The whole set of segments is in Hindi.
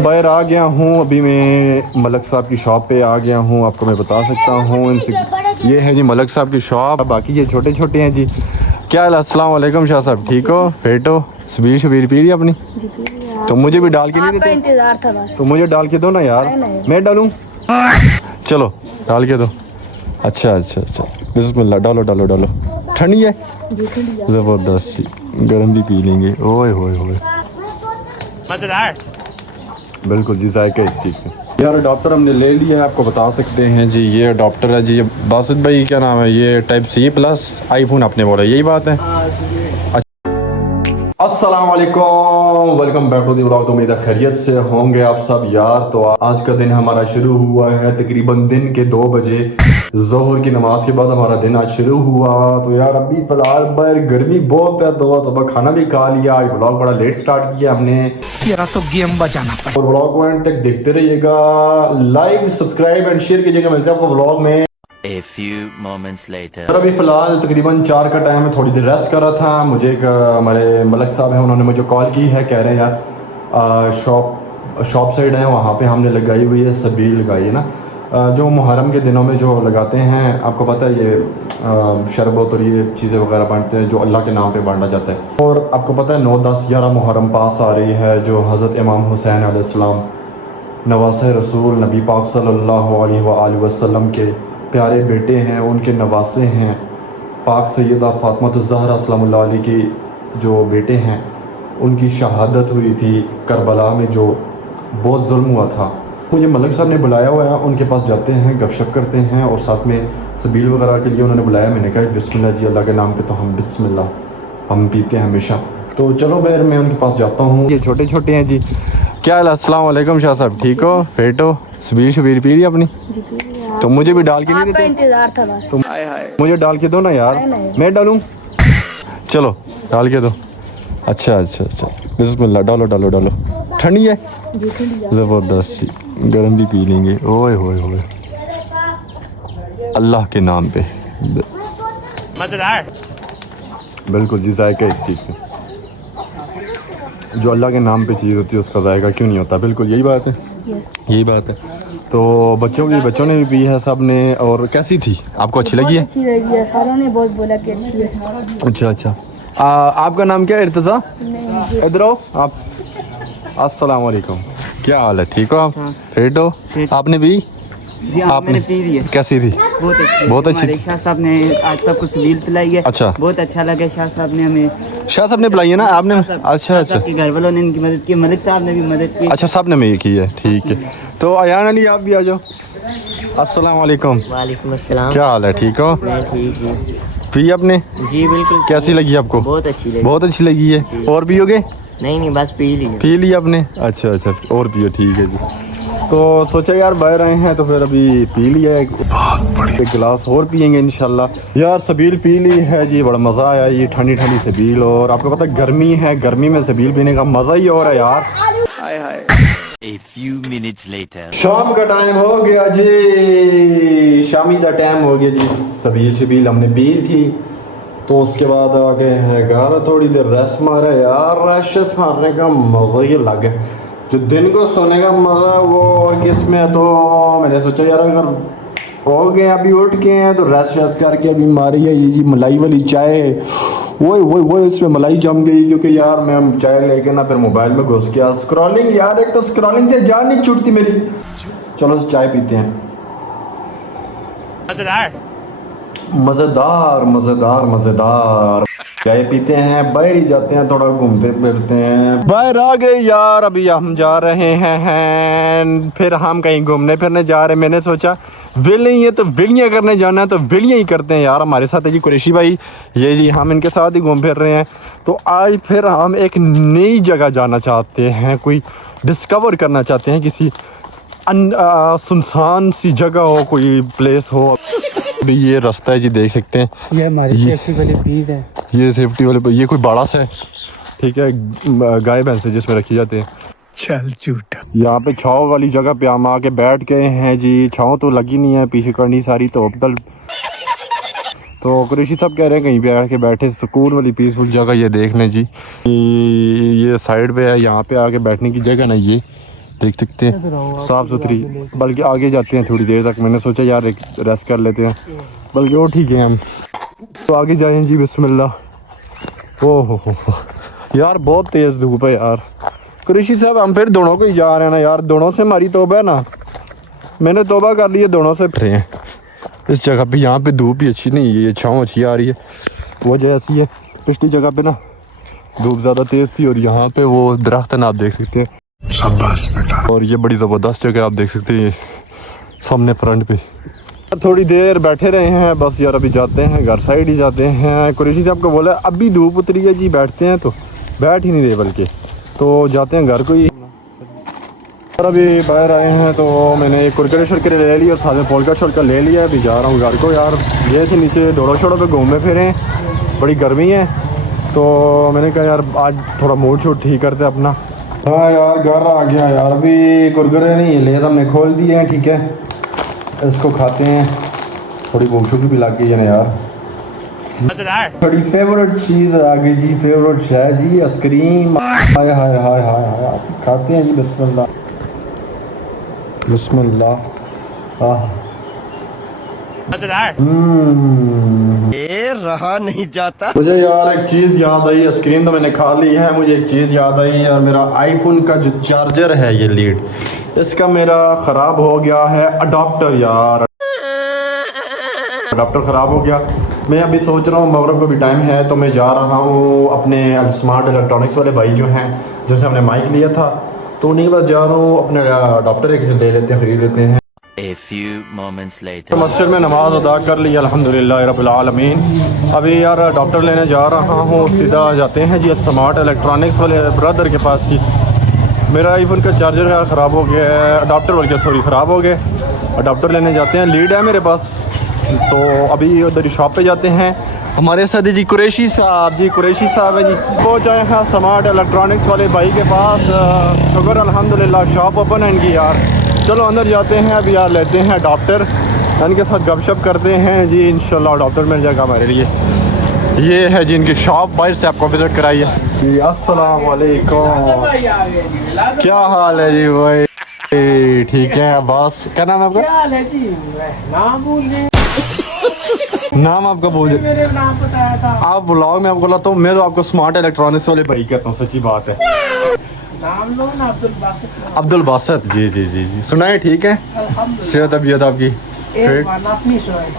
बाहर आ गया हूँ, अभी मैं मलक साहब की शॉप पे आ गया हूँ। आपको मैं बता सकता हूँ इनसे, ये है जी मलक साहब की शॉप। बाकी ये छोटे छोटे हैं जी। क्या हाल है? अस्सलाम वालेकुम शाह साहब, ठीक हो? फिट हो? सबीर शबीर पी रही अपनी? तो मुझे भी डाल के नहीं देते? इंतजार था बस। तो मुझे डाल के दो ना यार, मैं डालूं? चलो डाल के दो। अच्छा अच्छा अच्छा, बिस्मिल्लाह, डालो डालो डालो। ठंडी है ज़बरदस्त जी, गर्म भी पी लेंगे। ओए होए होए, मजेदार। बिल्कुल जी, जायका इस चीज़ में। यार डॉक्टर हमने ले लिया है, आपको बता सकते हैं जी। ये डॉक्टर है जी बासित भाई, क्या नाम है? ये टाइप सी प्लस आईफोन आपने बोला, यही बात है? अस्सलाम वालेकुम, welcome back to the vlog. तो उम्मीद है खैरियत से होंगे आप सब यार। तो आज का दिन हमारा शुरू हुआ है तकरीबन दिन के 2 बजे, जोहर की नमाज के बाद हमारा दिन आज शुरू हुआ। तो यार अभी फिलहाल बाहर गर्मी बहुत है, तो खाना भी खा लिया। आज व्लॉग बड़ा लेट स्टार्ट किया हमने, तेरा तो गेम बजाना पड़ा। और व्लॉग को एंड तक देखते रहिएगा। लाइक सब्सक्राइब एंड शेयर कीजिएगा। मिलते हैं आपको व्लॉग में। A few moments later. Sir अभी फ़िलहाल तकरीबन 4 का टाइम है, थोड़ी देर रेस्ट कर रहा था। मुझे एक हमारे मलक साहब हैं, उन्होंने मुझे कॉल की है, कह रहे हैं यार शॉप साइड है, वहाँ पे हमने लगाई हुई है सबील लगाई है ना, जो मुहर्रम के दिनों में जो लगाते हैं। आपको पता है ये शरबत और ये चीज़ें वगैरह बांटते हैं जो अल्लाह के नाम पे बांटा जाता है। और आपको पता है 9, 10, 11 मुहर्रम पास आ रही है, जो हज़रत इमाम हुसैन अलैहिस्सलाम नवासे रसूल नबी पाक सल्लल्लाहु अलैहि वसल्लम के प्यारे बेटे हैं, उनके नवासे हैं। पाक सैयदा फ़ातिमा ज़हरा सलामुल्लाह अलैहा की जो बेटे हैं, उनकी शहादत हुई थी करबला में, जो बहुत जुल्म हुआ था। मुझे मलिक साहब ने बुलाया हुआ है, उनके पास जाते हैं, गपशप करते हैं, और साथ में सबील वगैरह के लिए उन्होंने बुलाया। मैंने कहा बिस्मिल्लाह जी, अल्लाह के नाम पे तो हम बिस्मिल्लाह हम पीते हैं हमेशा। तो चलो मैं उनके पास जाता हूँ। ये छोटे छोटे हैं जी। क्या हाल है? अस्सलाम वालेकुम शाह साहब, ठीक हो? फिट हो? सबीर शबीर पी रही अपनी? तो मुझे भी डाल के नहीं देते? इंतजार था बस। तो मुझे डाल के दो ना यार, मैं डालूं? चलो डाल के दो। अच्छा अच्छा अच्छा, बिस्मिल्लाह, डालो डालो डालो। ठंडी है ज़बरदस्त जी, गर्म भी पी लेंगे। ओए होए होए, अल्लाह के नाम पे मजेदार। बिल्कुल जी, जायका इस चीज़ में। जो अल्लाह के नाम पे चीज़ होती है उसका जायका क्यों नहीं होता? बिल्कुल यही बात है, यही बात है। तो बच्चों ने भी पी है, सब ने। और कैसी थी? आपको अच्छी लगी है? अच्छी लगी है, सारों ने बहुत बोला कि अच्छी है। अच्छा अच्छा। आपका नाम क्या है? इर्तज़ा? इधर आओ आप। अस्सलाम वालेकुम, क्या हाल है? ठीक हो आप? फिट हो? आपने भी? जी हाँ, मैंने पी ली है। कैसी थी? बहुत अच्छी थी। शाह साहब ने आज सबको सबील पिलाई है। अच्छा, बहुत अच्छा लगा। शाह साहब ने हमें, शाह साहब ने पिलाई है ना आपने? अच्छा अच्छा, के घर वालों ने इनकी मदद की, मलिक साहब ने भी मदद की। अच्छा, सब ने में ये की है, ठीक है। तो अयान अली आप भी आ जाओ। अस्सलाम वालेकुम। वालेकुम अस्सलाम। क्या हाल है? ठीक हो? मैं ठीक हूँ पी आपने? जी बिल्कुल। कैसी लगी आपको? बहुत अच्छी लगी। बहुत अच्छी लगी है। और पियोगे? नहीं बस पी ली। पी ली आपने? अच्छा अच्छा, और पियो, ठीक है जी। तो सोचा यार बाहर आए हैं तो फिर अभी पी लिया, एक गिलास और पियेंगे इंशाल्लाह। यार सबील पी ली है जी, बड़ा मज़ा आया ये ठंडी ठंडी सबील। और आपको पता है गर्मी है, गर्मी में सबील पीने का मज़ा ही और है यार। हाय हाय। A few minutes later. शाम का टाइम हो गया जी, शामी का टाइम हो गया जी। सबील शबील हमने पी थी, तो उसके बाद आ गए हैं घर, थोड़ी देर रेस्ट मारा यार। रेस्ट मारने का मज़ा ही अलग है, जो दिन को सोने का मज़ा वो किसमें। तो मैंने सोचा यार अगर हो गए अभी उठ के हैं तो रेस्ट करके अभी मारी है ये जी मलाई वाली चाय। वो इसमें मलाई जम गई, क्योंकि यार मैं चाय लेके ना फिर मोबाइल में घुस गया। स्क्रॉलिंग यार, एक तो स्क्रॉलिंग से जान नहीं छूटती मेरी। चलो चाय पीते हैं। मजेदार मज़ेदार मज़ेदार मज़ेदार चाय पीते हैं, बाहर ही जाते हैं, थोड़ा घूमते फिरते हैं। बाहर आ गए यार, अभी हम जा रहे हैं, फिर हम कहीं घूमने फिरने जा रहे हैं। मैंने सोचा वेले ही है तो वेलियाँ करने जाना है, तो वेलियाँ ही करते हैं यार। हमारे साथ है जी कुरैशी भाई, ये जी हम इनके साथ ही घूम फिर रहे हैं। तो आज फिर हम एक नई जगह जाना चाहते हैं, कोई डिस्कवर करना चाहते हैं, किसी सुनसान सी जगह हो, कोई प्लेस हो। अभी ये रास्ता है जी, देख सकते हैं। ये हमारी सेफ्टी वाली पीप है। ये सेफ्टी वाले, ये कोई बड़ा सा है, ठीक है, गाय भैंस है जिसमें रखी जाती है। चल झूठा। यहाँ पे छाँव वाली जगह पे हम आके बैठ गए हैं जी। छाँव तो लगी नहीं है, पीछे करनी सारी तो तल। तो कुरैशी साहब कह रहे हैं कहीं पे आके बैठे, सुकून वाली पीसफुल जगह ये देख लें जी। ये साइड पे है, यहाँ पे आके बैठने की जगह ना, देख सकते हैं साफ़ सुथरी, बल्कि आगे जाते हैं थोड़ी देर तक। मैंने सोचा यार एक रेस्ट कर लेते हैं, बल्कि वो ठीक है हम तो आगे जाएं जी। बिस्मिल्लाह। ओह हो यार बहुत तेज़ धूप है यार। कुरैशी साहब हम फिर दोनों को ही जा रहे हैं ना यार, दोनों से हमारी तौबा है ना, मैंने तौबा कर ली है दोनों से। रहे हैं इस जगह पे, यहाँ पे धूप भी अच्छी नहीं है, ये छाँव अच्छी आ रही है। वजह ऐसी है, पिछली जगह पे ना धूप ज़्यादा तेज़ थी और यहाँ पे वो दरख्त है ना, आप देख सकते हैं। शाबाश बेटा। और ये बड़ी ज़बरदस्त जगह आप देख सकते हैं सामने फ्रंट पे। थोड़ी देर बैठे रहे हैं बस यार, अभी जाते हैं घर साइड ही जाते हैं। कुरैशी साहब को बोला अभी धूप उतरी है जी, बैठते हैं, तो बैठ ही नहीं रहे, बल्कि तो जाते हैं घर को ही। और अभी बाहर आए हैं तो मैंने एक कुरकुरे शुरकुरे ले लिया और साथ में पोलका शोलका ले लिया। अभी जा रहा हूँ घर को यार। गए थे नीचे दौड़ो शोड़ों पे घूमे फिरे, बड़ी गर्मी है तो मैंने कहा यार आज थोड़ा मूड शूड ठीक करते अपना। हाँ यार घर आ गया यार। अभी कुरकुरे नहीं लेज हमने खोल दिए हैं, ठीक है, इसको खाते हैं। थोड़ी भूख शूख भी लग गई है ना यार। मजेदार। थोड़ी फेवरेट चीज़ आ गई जी, फेवरेट है जी आइसक्रीम। हाय हाय हाय हाय हाय, खाते हैं जी। बिस्मिल्लाह बिस्मिल्लाह। मजेदार। ये रहा नहीं जाता। मुझे यार एक चीज़ याद आई, आइसक्रीम तो मैंने खा ली है, मुझे एक चीज़ याद आई यार। मेरा आईफोन का जो चार्जर है ये लीड, इसका मेरा ख़राब हो गया है अडॉप्टर यार। अडॉप्टर ख़राब हो गया। मैं अभी सोच रहा हूँ मगरिब को भी टाइम है तो मैं जा रहा हूँ अपने स्मार्ट इलेक्ट्रॉनिक्स वाले भाई जो हैं, जैसे हमने माइक लिया था, तो उन्हीं के पास जा रहा हूँ। अपने अडॉप्टर एक ले लेते हैं, ख़रीद लेते हैं। A few moments later. तो मस्जिद में नमाज अदा कर ली अल्हम्दुलिल्लाह रब्बिल आलमीन। अभी यार डॉक्टर लेने जा रहा हूँ, सीधा जाते हैं जी स्मार्ट इलेक्ट्रॉनिक्स वाले ब्रदर के पास जी। मेरा आईफोन का चार्जर है ख़राब हो गया है, अडाप्टर बल्कि सॉरी ख़राब हो गए। अडाप्टर लेने जाते हैं, लीड है मेरे पास, तो अभी उधर शॉप पे जाते हैं। हमारे साथ जी कुरैशी साहब, जी कुरैशी साहब है जी। पहुँच आए हैं स्मार्ट इलेक्ट्रॉनिक्स वाले भाई के पास। शुक्र अल्हम्दुलिल्लाह शॉप ओपन है इनकी यार। चलो अंदर जाते हैं अभी यार, लेते हैं अडॉप्टर, इनके साथ गपशप करते हैं जी। इंशाल्लाह अडॉप्टर मिल जाएगा हमारे लिए। ये है जी इनकी शॉप, बाहर से आपको विजिट कराइए जी। अस्सलाम वालेकुम, क्या हाल है जी भाई? ठीक है बस। क्या नाम है आपका? नाम भूल गए। नाम आपका बोल, मेरे नाम बताया था आप ब्लॉग में आपको बोला, मैं तो आपको स्मार्ट इलेक्ट्रॉनिक्स वाले भाई कहता हूँ, सच्ची बात है। नाम लो ना, अब्दुल बासित। अब्दुल बासित जी जी जी जी। सुनाए ठीक है? सेहत तबीयत आपकी फिट?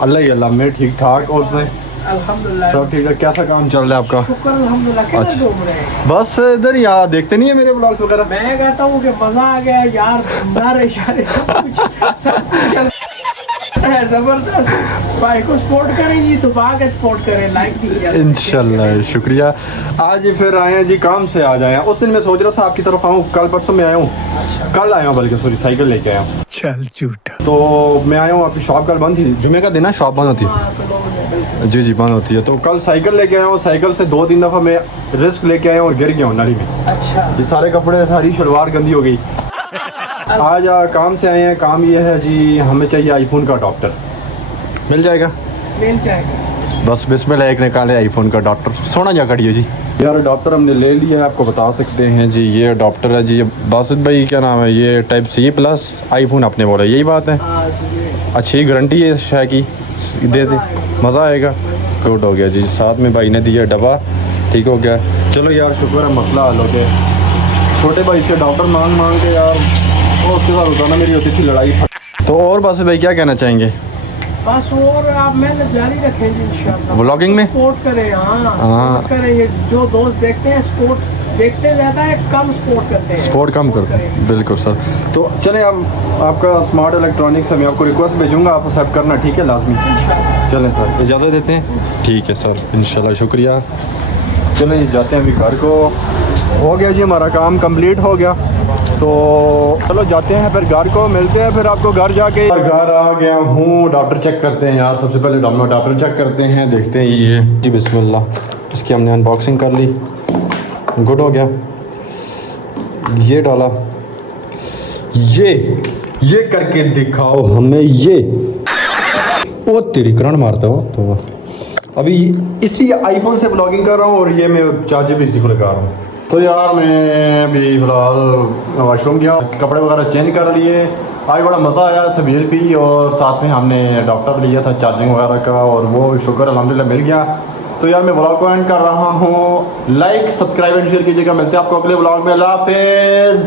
अल्लाह ही अल्लाह, मैं ठीक ठाक। और सुनाए अल्हम्दुलिल्लाह सब ठीक है? कैसा काम चल रहा है आपका? शुक्र अल्हम्दुलिल्लाह। किधर अच्छा। घूम रहे हैं? बस इधर यहाँ देखते नहीं है मेरे ब्लॉग्स वगैरह? मैं कहता हूँ कि मजा आ गया यार, नारे इशारे सब कुछ चल है जबरदस्त। भाई को सपोर्ट करें जी, तो के सपोर्ट करें, लाइक भी इंशाल्लाह शुक्रिया। आज फिर आए हैं जी काम से, आ जाए। उस दिन मैं सोच रहा था आपकी तरफ आऊँ, कल परसों मैं आया हूँ। कल आया हूँ बल्कि सॉरी, साइकिल लेके आया हूँ। चल झूठा। तो मैं आया हूँ, आपकी शॉप कल बंद थी, जुमे का दिन है शॉप बंद होती है। जी जी बंद होती है। तो कल साइकिल लेके आया हूँ, साइकिल से 2-3 दफ़ा मैं रिस्क लेके आया हूँ और गिर गया हूँ नाली में। अच्छा। ये सारे कपड़े, सारी शलवार गंदी हो गई। आज काम से आए हैं, काम ये है जी, हमें चाहिए आईफोन का अडॉप्टर। मिल जाएगा? मिल जाएगा। बस बिस्मिल्लाह एक निकाले आईफोन का अडॉप्टर। सोना जा करिए जी। यार अडॉप्टर हमने ले लिया है, आपको बता सकते हैं जी। ये अडॉप्टर है जी, बासित भाई क्या नाम है, ये टाइप सी प्लस आईफोन आपने बोला, यही बात है? अच्छी गारंटी है शायद की, दे दे, मज़ा आएगा। गुड हो गया जी। साथ में भाई ने दिया डब्बा, ठीक हो गया। चलो यार शुक्र है मसला हल हो गया। छोटे भाई से डॉक्टर मांग मांग के यार, वो उसके साथ होता ना मेरी होती थी लड़ाई। तो और बासित भाई क्या कहना चाहेंगे? बस और आप मेहनत जारी रखें जी इंशाल्लाह। व्लॉगिंग में सपोर्ट करें। हाँ हाँ। सपोर्ट करें। ये जो दोस्त देखते हैं स्पोर्ट देखते ज़्यादा है, कम सपोर्ट करते हैं। सपोर्ट कम करते हैं, बिल्कुल सर। तो चलें अब आपका स्मार्ट इलेक्ट्रॉनिक्स से मैं आपको रिक्वेस्ट भेजूंगा, आप एक्सेप्ट करना, ठीक है? लाजमी। चलें सर, इजाज़त देते हैं। ठीक है सर, इंशाल्लाह शुक्रिया। चलें जाते हैं अभी घर को। हो गया जी हमारा काम कंप्लीट हो गया, तो चलो जाते हैं फिर घर को, मिलते हैं फिर आपको घर जाके। घर आ गया हूँ, डॉक्टर चेक करते हैं यार। सबसे पहले डॉक्टर चेक करते हैं, देखते हैं ये जी। बिस्मिल्लाह, इसकी हमने अनबॉक्सिंग कर ली, गुड हो गया। ये डाला, ये करके दिखाओ हमें। ये ओ तेरी करंट मारता हो। तो अभी इसी आईफोन से ब्लॉगिंग कर रहा हूँ और ये मैं चार्जर भी इसी को लगा रहा हूँ। तो यार मैं अभी फिलहाल वॉशरूम गया, कपड़े वगैरह चेंज कर लिए। आज बड़ा मज़ा आया, सबील पी और साथ में हमने डॉक्टर लिया था चार्जिंग वगैरह का, और वो शुक्र अल्हम्दुलिल्लाह मिल गया। तो यार मैं व्लॉग को एंड कर रहा हूँ। लाइक सब्सक्राइब एंड शेयर कीजिएगा। मिलते हैं आपको अगले व्लॉग में। अल्लाह हाफिज़।